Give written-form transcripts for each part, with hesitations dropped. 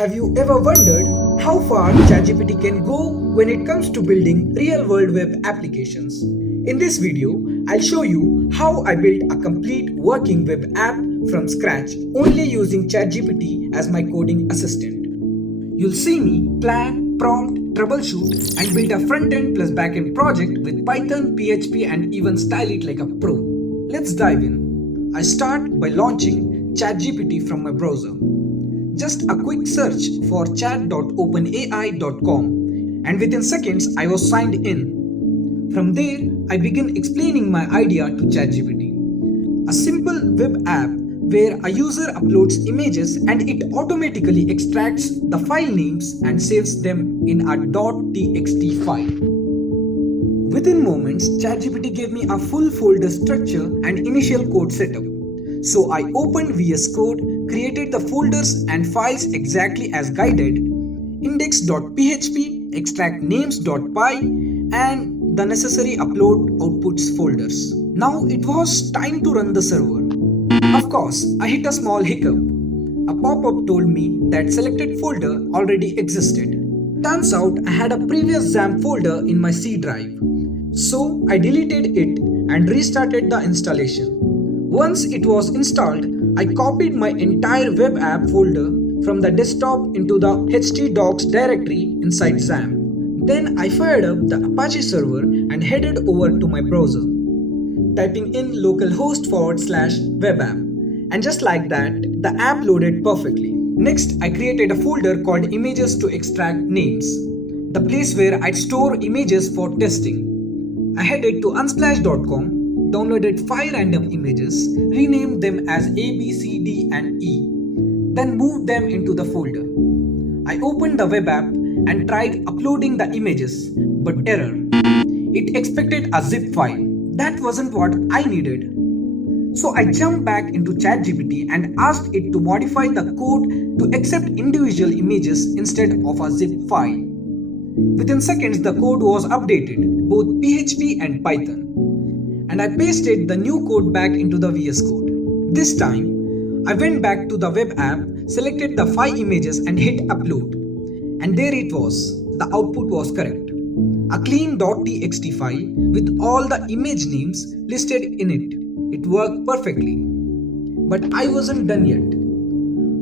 Have you ever wondered how far ChatGPT can go when it comes to building real-world web applications? In this video, I'll show you how I built a complete working web app from scratch only using ChatGPT as my coding assistant. You'll see me plan, prompt, troubleshoot and build a front-end plus back-end project with Python, PHP and even style it like a pro. Let's dive in. I start by launching ChatGPT from my browser. Just a quick search for chat.openai.com and within seconds I was signed in. From there, I begin explaining my idea to ChatGPT. A simple web app where a user uploads images and it automatically extracts the file names and saves them in a .txt file. Within moments, ChatGPT gave me a full folder structure and initial code setup. So I opened VS Code, created the folders and files exactly as guided, index.php, extract names.py and the necessary upload outputs folders. Now it was time to run the server. Of course, I hit a small hiccup. A pop-up told me that selected folder already existed. Turns out I had a previous XAMPP folder in my C drive. So I deleted it and restarted the installation. Once it was installed, I copied my entire web app folder from the desktop into the htdocs directory inside XAMPP. Then I fired up the Apache server and headed over to my browser, typing in localhost/webapp. And just like that, the app loaded perfectly. Next, I created a folder called images to extract names, the place where I'd store images for testing. I headed to unsplash.com, downloaded 5 random images, renamed them as A, B, C, D and E, then moved them into the folder. I opened the web app and tried uploading the images, but error. It expected a zip file. That wasn't what I needed. So I jumped back into ChatGPT and asked it to modify the code to accept individual images instead of a zip file. Within seconds, the code was updated, both PHP and Python. And I pasted the new code back into the VS Code. This time, I went back to the web app, selected the 5 images and hit upload. And there it was. The output was correct. A clean .txt file with all the image names listed in it. It worked perfectly. But I wasn't done yet.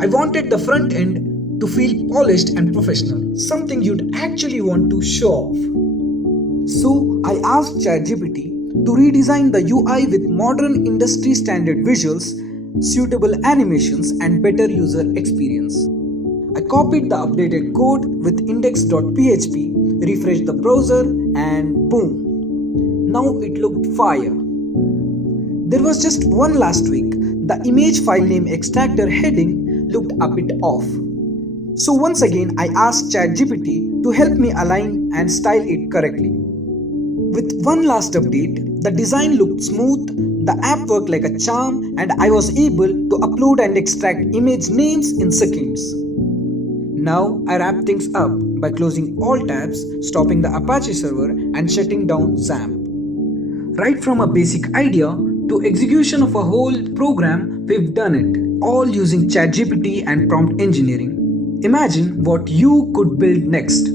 I wanted the front end to feel polished and professional, something you'd actually want to show off. So I asked ChatGPT to redesign the UI with modern industry standard visuals, suitable animations and better user experience. I copied the updated code with index.php, refreshed the browser and boom! Now it looked fire. There was just one last tweak. The image file name extractor heading looked a bit off. So once again I asked ChatGPT to help me align and style it correctly. With one last update, the design looked smooth, the app worked like a charm and I was able to upload and extract image names in seconds. Now I wrap things up by closing all tabs, stopping the Apache server and shutting down XAMPP. Right from a basic idea to execution of a whole program, we've done it, all using ChatGPT and prompt engineering. Imagine what you could build next.